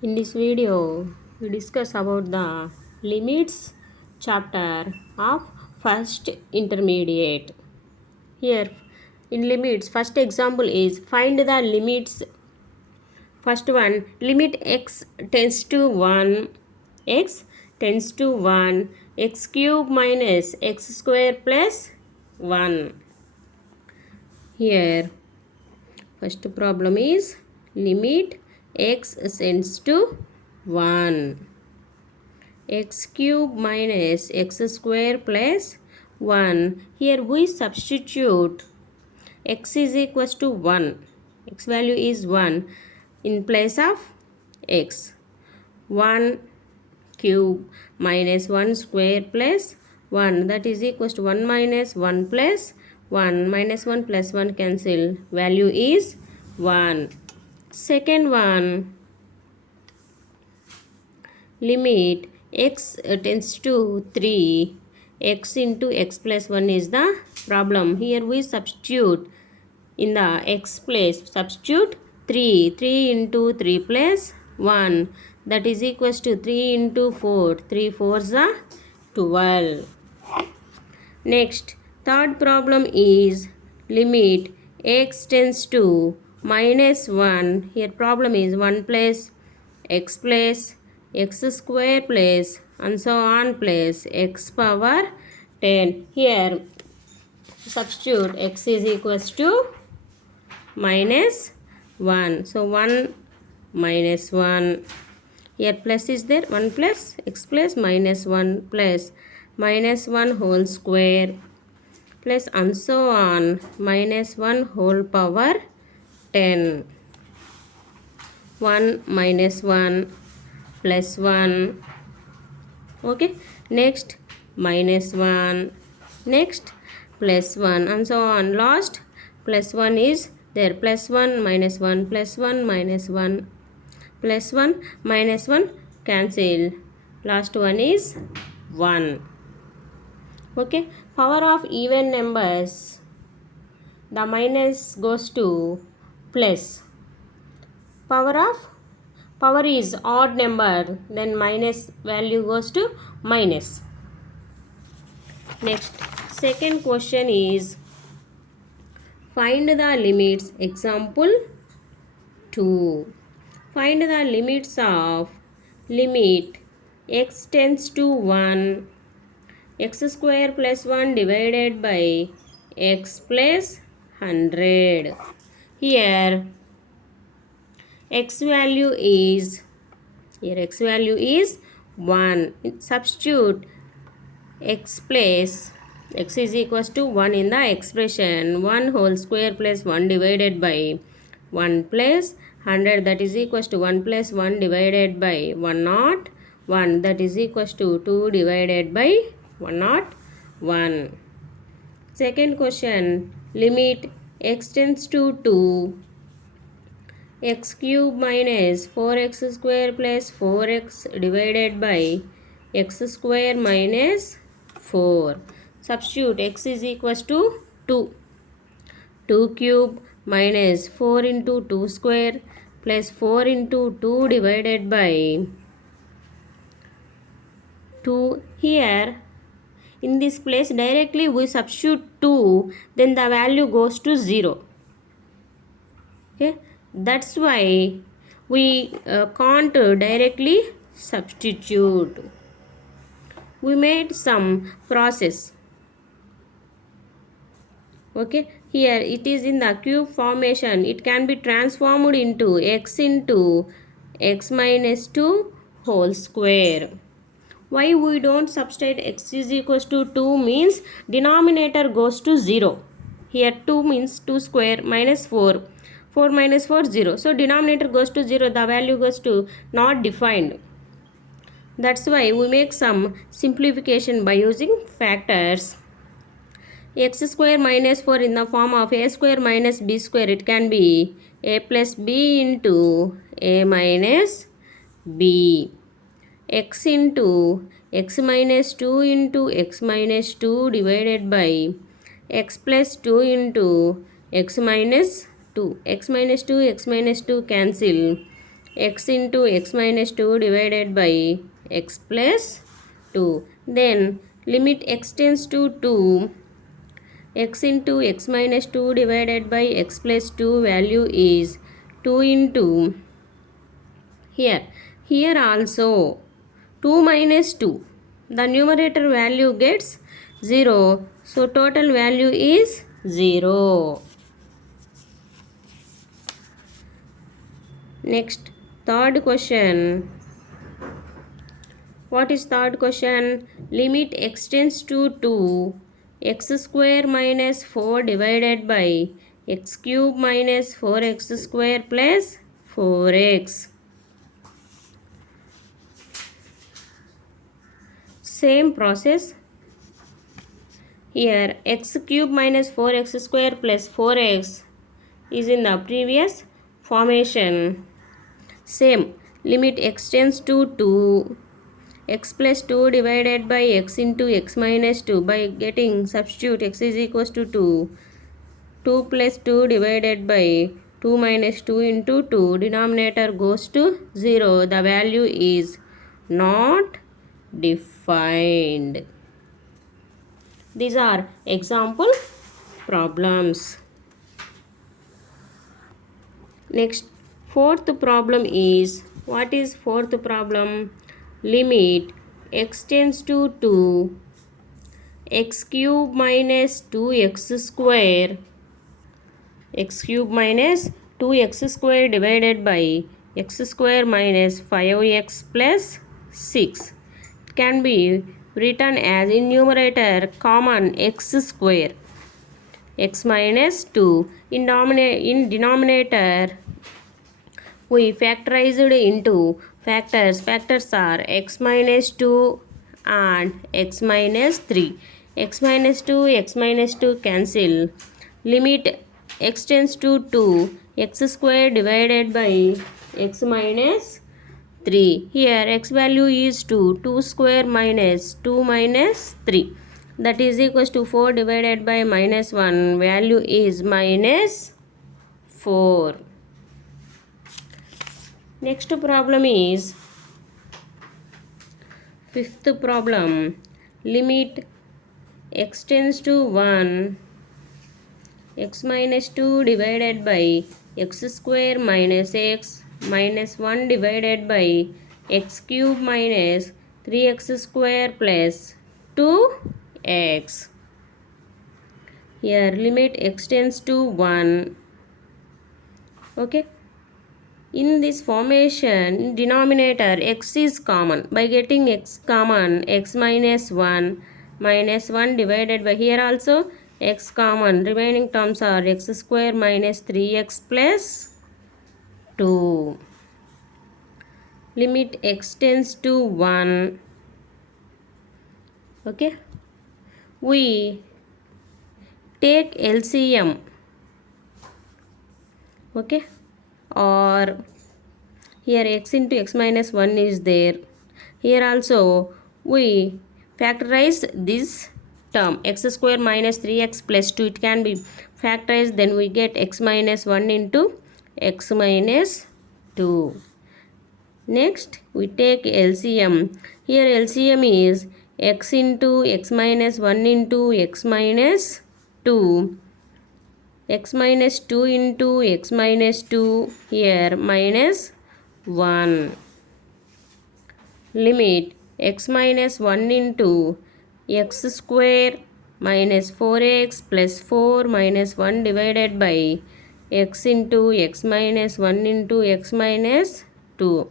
In this video, we discuss about the limits chapter of first intermediate. Here, in limits, first example is find the limits. First one, limit x tends to 1, x tends to 1, x cube minus x square plus 1. Here, first problem is limit x tends to 1. X cube minus x square plus 1. Here we substitute x is equals to 1. X value is 1 in place of x. 1 cube minus 1 square plus 1, that is equals to 1 minus 1 plus 1. Minus 1 plus 1 cancel. Value is 1. Second one, limit x tends to 3, x into x plus 1 is the problem. Here we substitute in the x place, substitute 3. 3 into 3 plus 1, that is equals to 3 into 4. 3 4s are 12. Next, third problem is limit x tends to minus 1. Here problem is 1 plus x square plus and so on plus x power 10. Here substitute x is equals to minus 1. So 1 minus 1. Here plus is there, 1 plus x plus minus 1 plus minus 1 whole square plus and so on minus 1 whole power 10. 1 minus 1 plus 1. Okay, next minus 1, next plus 1 and so on. Last plus 1 is there, plus 1 minus 1 plus 1 minus 1 plus 1 minus 1 cancel. Last one is 1. Okay, power of even numbers, the minus goes to plus. Power is odd number, then minus value goes to minus. Next, second question is find the limits. Example 2. Find the limits of limit x tends to 1, x square plus 1 divided by x plus 100. Here x value is 1. Substitute x place, x is equals to 1 in the expression. 1 whole square plus 1 divided by 1 plus 100, that is equals to 1 plus 1 divided by 101, that is equals to 2 divided by 101. Second question, limit x tends to 2, x cube minus 4x square plus 4x divided by x square minus 4. Substitute x is equals to 2. 2 cube minus 4 into 2 square plus 4 into 2 divided by 2. Here in this place directly we substitute 2, then the value goes to 0. Okay, that's why we can't directly substitute. We made some process. Okay, here it is in the cube formation. It can be transformed into x minus 2 whole square. Why we don't substitute x is equals to 2 means denominator goes to 0. Here 2 means 2 square minus 4. 4 minus 4 0. So denominator goes to 0. The value goes to not defined. That's why we make some simplification by using factors. X square minus 4 in the form of a square minus b square. It can be a plus b into a minus b. X into x minus 2 into x minus 2 divided by x plus 2 into x minus 2. X minus 2 cancel. x into x minus 2 divided by x plus 2. Then limit x tends to 2, x into x minus 2 divided by x plus 2 value is 2 into here also 2 minus 2. The numerator value gets 0. So total value is 0. Next, third question. What is third question? Limit x tends to 2, x square minus 4 divided by x cube minus 4x square plus 4x. Same process. Here x cube minus 4x square plus 4x is in the previous formation. Same. Limit x tends to 2, x plus 2 divided by x into x minus 2 by getting substitute x is equals to 2. 2 plus 2 divided by 2 minus 2 into 2. Denominator goes to 0. The value is not defined. These are example problems. Next, fourth problem is, what is fourth problem? Limit x tends to 2, x cube minus 2x square, x cube minus 2x square divided by x square minus 5x plus 6. It can be written as in numerator common x square, x minus 2. In denominator we factorized into factors. Factors are x minus 2 and x minus 3. X minus 2, x minus 2 cancel. Limit x tends to 2, x square divided by x minus 3. Here x value is 2. 2 square minus 2 minus 3. That is equals to 4 divided by minus 1. Value is minus 4. Next problem is fifth problem. Limit x tends to 1, x minus 2 divided by x square minus x minus 1 divided by x cube minus 3x square plus 2x. Here limit x tends to 1. Okay. In this formation, denominator x is common. By getting x common, x minus 1 divided by, here also x common. Remaining terms are x square minus 3x plus 2. Limit x tends to 1. Okay. We take LCM. Okay. Or here x into x minus 1 is there. Here also we factorize this term x square minus 3x plus 2. It can be factorized, then we get x minus 1 into x minus 2. Next we take LCM. Here LCM is x into x minus 1 into x minus 2. X minus 2 into x minus 2, here minus 1. Limit x minus 1 into x square minus 4x plus 4 minus 1 divided by x into x minus 1 into x minus 2.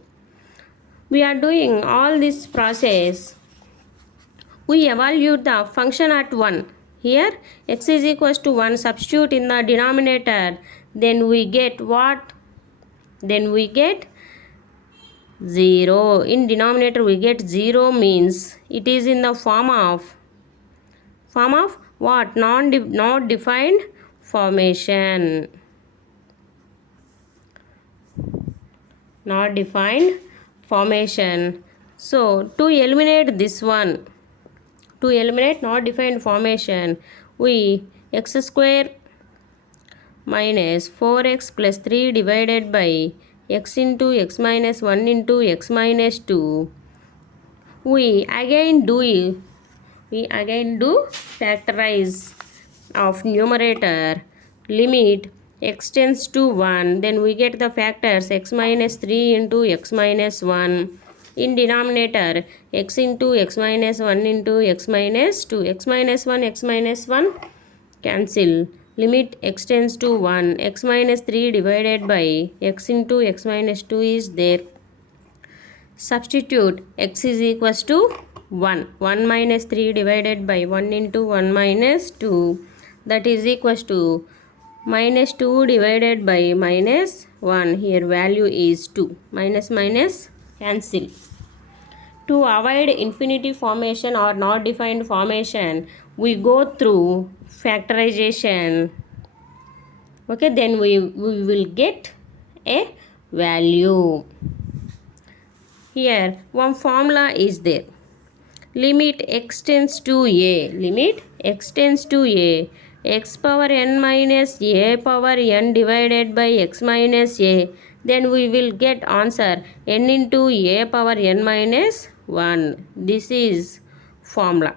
We are doing all this process. We evaluate the function at 1. Here x is equals to 1, substitute in the denominator, then we get what? Then we get 0. In denominator we get 0 means it is in the form of what? Not defined formation. Not defined formation. So to eliminate this one, to eliminate not defined formation, we x square minus 4x plus 3 divided by x into x minus 1 into x minus 2. We again do factorize of numerator. Limit x tends to 1, then we get the factors x minus 3 into x minus 1. In denominator, x into x minus 1 into x minus 2. X minus 1 cancel. Limit x tends to 1. X minus 3 divided by x into x minus 2 is there. Substitute x is equals to 1. 1 minus 3 divided by 1 into 1 minus 2. That is equals to minus 2 divided by minus 1. Here value is 2. Minus minus cancel. To avoid infinity formation or not defined formation, we go through factorization. Okay, then we will get a value. Here one formula is there. Limit x tends to a. Limit x tends to a. X power n minus a power n divided by x minus a. Then we will get answer n into a power n minus 1. This is formula.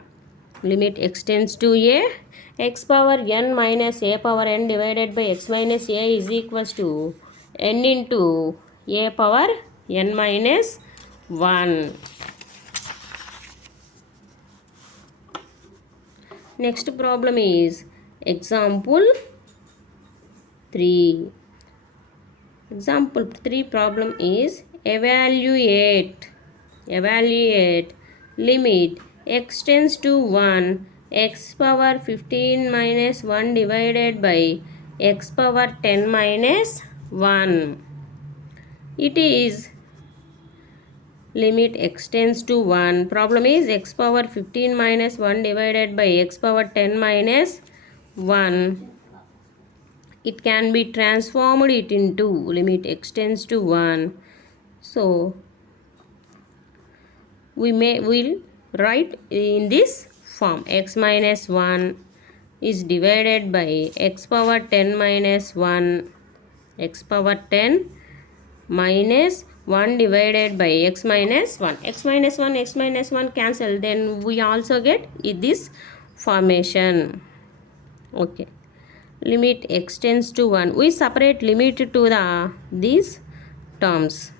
Limit x tends to a. X power n minus a power n divided by x minus a is equals to n into a power n minus 1. Next problem is example 3. Example 3 problem is evaluate limit x tends to 1 x power 15 minus 1 divided by x power 10 minus 1. It is limit x tends to 1. Problem is x power 15 minus 1 divided by x power 10 minus 1. It can be transformed it into limit x tends to 1. So will write in this form. X minus 1 is divided by x power 10 minus 1. X power 10 minus 1 divided by x minus 1. X minus 1 cancel. Then we also get this formation. Okay. Limit x tends to 1. We separate limit to these terms.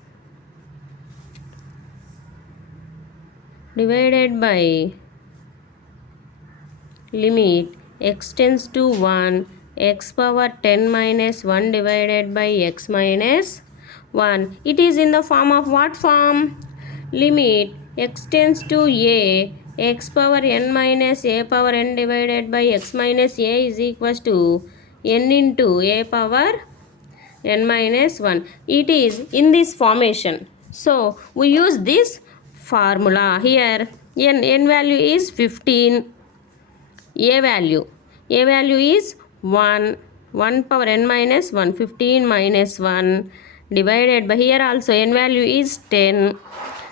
Divided by limit x tends to 1 x power 10 minus 1 divided by x minus 1. It is in the form of what form? Limit x tends to a x power n minus a power n divided by x minus a is equals to n into a power n minus 1. It is in this formation. So we use this formula. Here n value is 15. A value is 1 power n minus 1. 15 minus 1 divided by, here also n value is 10.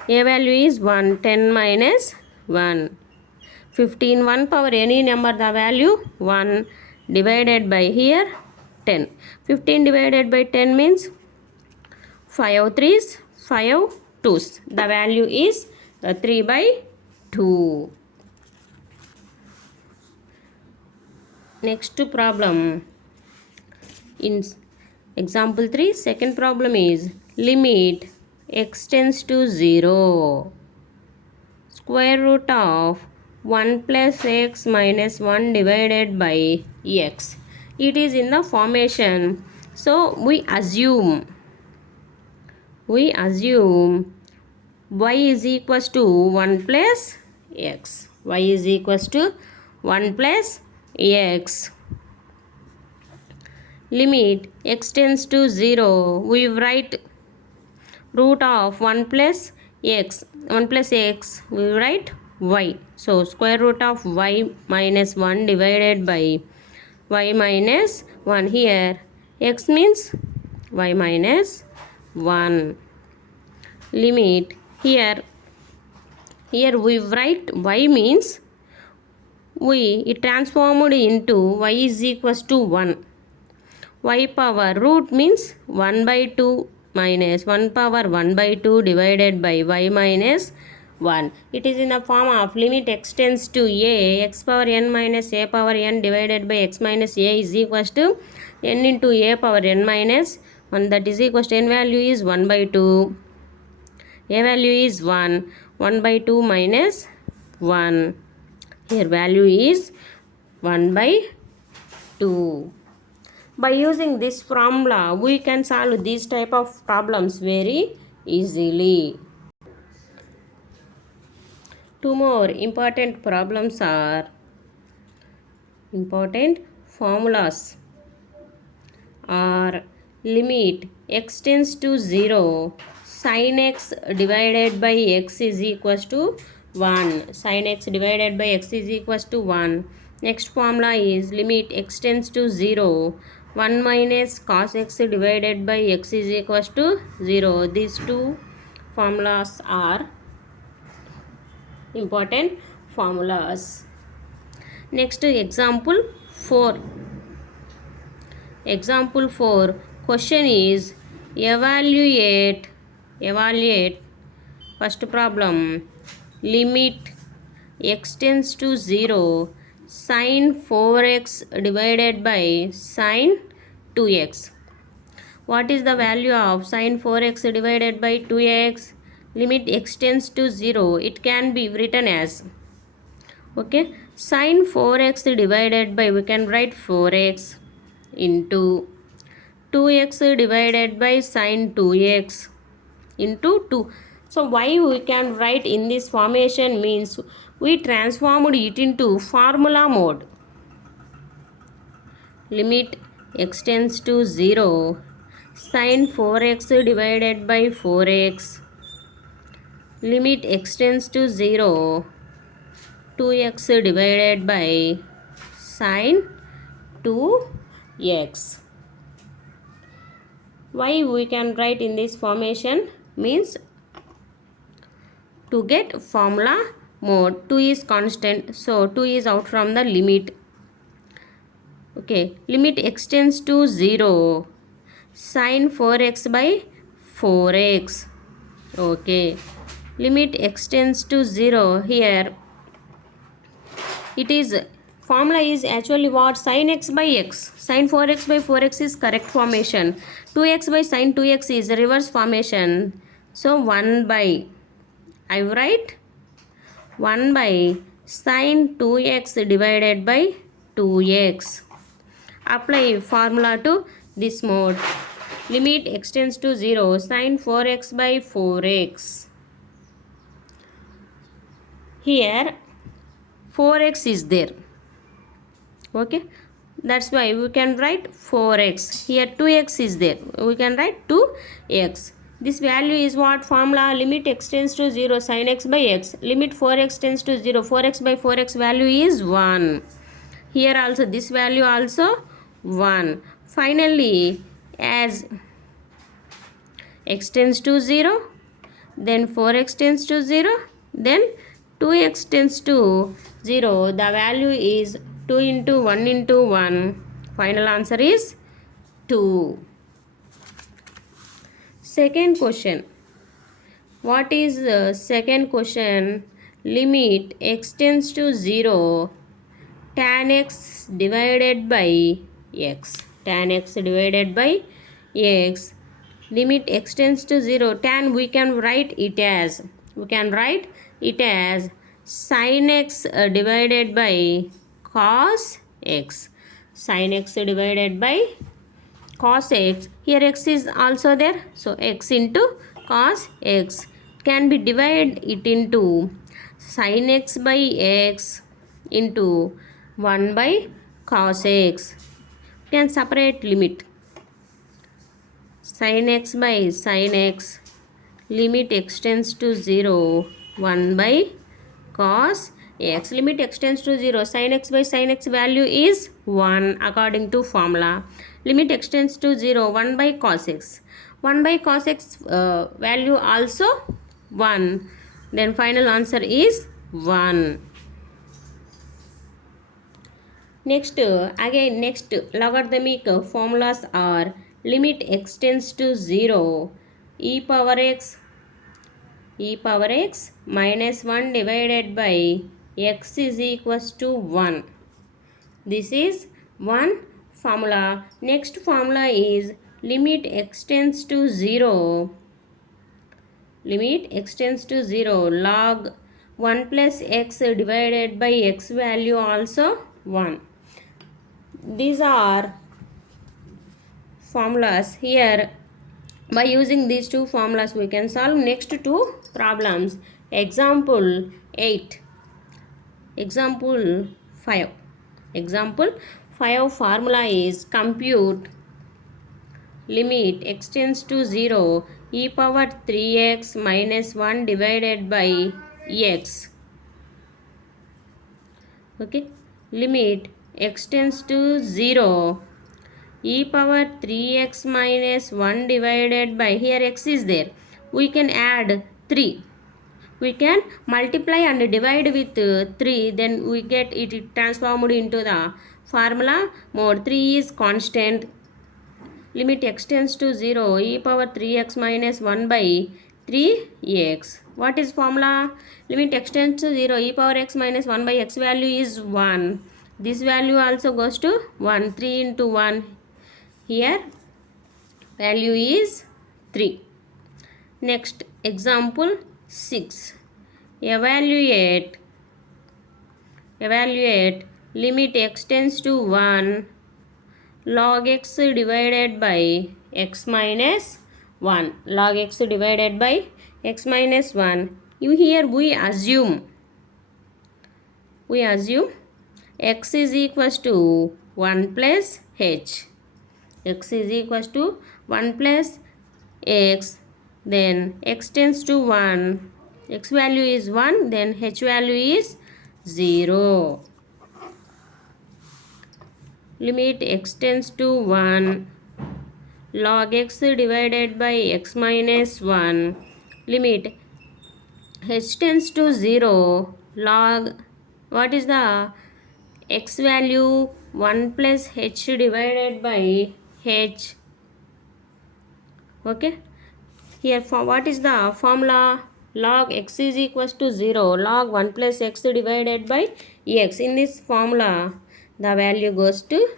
A value is 1. 10 minus 1. 15 1 power any number, the value 1 divided by here 10. 15 divided by 10 means 5 3s 5 2s. The value is 3 by 2. Next problem. In example 3, second problem is limit x tends to 0. Square root of 1 plus x minus 1 divided by x. It is in the formation. So we assume y is equals to 1 plus x. Y is equals to 1 plus x. Limit x tends to 0. We write root of 1 plus x. We write y. So square root of y minus 1 divided by y minus 1. Here x means y minus 1. Limit here we write y means it transformed into y is equals to 1. Y power root means 1 by 2 minus 1 power 1 by 2 divided by y minus 1. It is in the form of limit x tends to a, x power n minus a power n divided by x minus a is equals to n into a power n minus 1, that is equals to n value is 1 by 2. A value is 1. 1 by 2 minus 1. Here value is 1 by 2. By using this formula, we can solve these type of problems very easily. Two more important problems are important formulas are limit x tends to 0, sin x divided by x is equals to 1. Sin x divided by x is equals to 1. Next formula is limit x tends to 0, 1 minus cos x divided by x is equals to 0. These two formulas are important formulas. Next example 4. Example 4. Question is evaluate first problem limit x tends to 0, sin 4x divided by sin 2x. What is the value of sin 4x divided by 2x? Limit x tends to 0, it can be written as, okay, sin 4x divided by, we can write 4x into 2x divided by sin 2x into 2. So why we can write in this formation means we transformed it into formula mode. Limit x tends to 0, sin 4x divided by 4x. Limit x tends to 0, 2x divided by sin 2x. Why we can write in this formation means to get formula mode. 2 is constant, so 2 is out from the limit. Okay, limit x tends to 0, sin 4x by 4x. Okay, limit x tends to 0. Here it is, formula is actually what? Sin x by x. Sin 4x by 4x is correct formation. 2x by sin 2x is reverse formation. So 1 by, I write 1 by sin 2x divided by 2x. Apply formula to this mode. Limit x tends to 0, sin 4x by 4x. Here 4x is there. Okay, that's why we can write 4x. Here 2x is there, we can write 2x. This value is what formula? Limit x tends to 0, sin x by x. Limit 4x tends to 0, 4x by 4x value is 1. Here also this value also 1. Finally, as x tends to 0, then 4x tends to 0, then 2x tends to 0. The value is 2 into 1 into 1. Final answer is 2. Second question. What is the second question? Limit x tends to 0, tan x divided by x. Tan x divided by x. Limit x tends to 0. Tan we can write it as, sin x divided by cos x. Sin x divided by cos x. Here x is also there, so x into cos x. Can be divided it into sin x by x into 1 by cos x. Can separate limit. Sin x by sin x, limit x tends to 0, 1 by cos x. Limit x tends to 0, sin x by sin x value is 1 according to formula. Limit x tends to 0, 1 by cos x. 1 by cos x value also 1. Then final answer is 1. Next logarithmic formulas are limit x tends to 0, e power x minus 1 divided by x is equals to 1. This is one formula. Next formula is limit x tends to 0. Limit x tends to 0. Log 1 plus x divided by x value also 1. These are formulas. Here by using these two formulas we can solve next two problems. Example 8. Example 5. Example 5 formula is compute limit x tends to 0 e power 3x minus 1 divided by x. Okay, limit x tends to 0 e power 3x minus 1 divided by, here x is there, we can add 3. We can multiply and divide with 3, then we get it transformed into the formula mode. 3 is constant. Limit x tends to 0 e power 3x minus 1 by 3x. What is formula? Limit x tends to 0 e power x minus 1 by x value is 1. This value also goes to 1. 3 into 1. Here value is 3. Next example 6. Evaluate limit x tends to 1 log x divided by x minus 1. Log x divided by x minus 1. Here we assume x is equals to 1 plus h. X is equals to 1 plus x. Then x tends to 1. X value is 1. Then h value is 0. Limit x tends to 1 log x divided by x minus 1. Limit h tends to 0 log, what is the x value? 1 plus h divided by h. Okay, here for what is the formula? Log x is equals to 0 log 1 plus x divided by x. In this formula the value goes to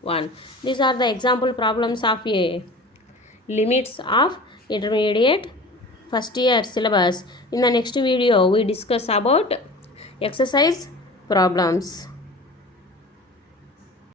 1. These are the example problems of a limits of intermediate first year syllabus. In the next video we discuss about exercise problems.